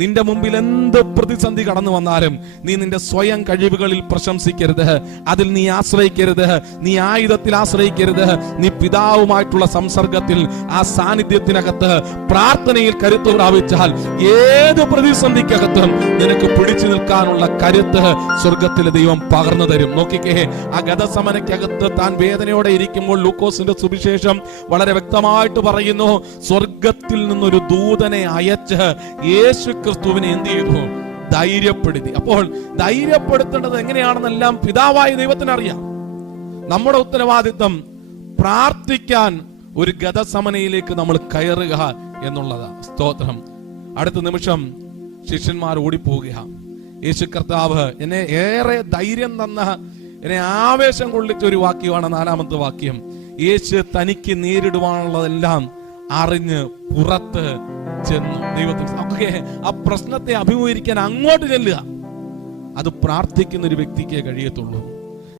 നിന്റെ മുമ്പിൽ എന്ത് പ്രതിസന്ധി കടന്നു വന്നാലും നീ നിന്റെ സ്വയം കഴിവുകളിൽ പ്രശംസിക്കരുത്, അതിൽ നീ ആശ്രയിക്കരുത്, നീ ആയുധത്തിൽ ആശ്രയിക്കരുത്. നീ പിതാവുമായിട്ടുള്ള സംസർഗത്തിൽ, ആ സാന്നിധ്യത്തിനകത്ത് പ്രാർത്ഥനയിൽ കരുത്ത് പ്രാപിച്ചാൽ ഏത് പ്രതിസന്ധിക്കകത്തും നിനക്ക് പിടിച്ചു നിൽക്കാനുള്ള കരുത്ത് സ്വർഗത്തിലെ ദൈവം പകർന്നു തരും. നോക്കിക്കേ, ആ ഗതസമനയ്ക്കകത്ത് താൻ വേദനയോടെ ഇരിക്കുമ്പോൾ ലൂക്കോസിന്റെ സുവിശേഷം വളരെ വ്യക്തമായിട്ട് പറയുന്നു, സ്വർഗത്തിൽ നിന്നൊരു ദൂതനെ അയച്ച് യേശു ക്രിസ്തുവിനെ എന്ത് ചെയ്തു? ധൈര്യപ്പെടുത്തി. അപ്പോൾ ധൈര്യപ്പെടുത്തേണ്ടത് എങ്ങനെയാണെന്നെല്ലാം പിതാവായ ദൈവത്തിന് അറിയാം. നമ്മുടെ ഉത്തരവാദിത്വം പ്രാർത്ഥിക്കാൻ ഒരു ഗതസമനയിലേക്ക് നമ്മൾ കയറുക എന്നുള്ളതാ. സ്തോത്രം. അടുത്ത നിമിഷം ശിഷ്യന്മാർ ഓടിപ്പോവുക. യേശു കർത്താവ് എന്നെ ഏറെ ധൈര്യം തന്ന, എന്നെ ആവേശം കൊള്ളിച്ച ഒരു വാക്യമാണ് 4-ാമത്തെ വാക്യം. യേശു തനിക്ക് നേരിടുവാനുള്ളതെല്ലാം അറിഞ്ഞ് പുറത്ത് ചെന്നു. ദൈവത്തിന് ആ പ്രശ്നത്തെ അഭിമുഖീകരിക്കാൻ അങ്ങോട്ട് ചെല്ലുക. അത് പ്രാർത്ഥിക്കുന്ന ഒരു വ്യക്തിക്ക് കഴിയത്തുള്ളൂ.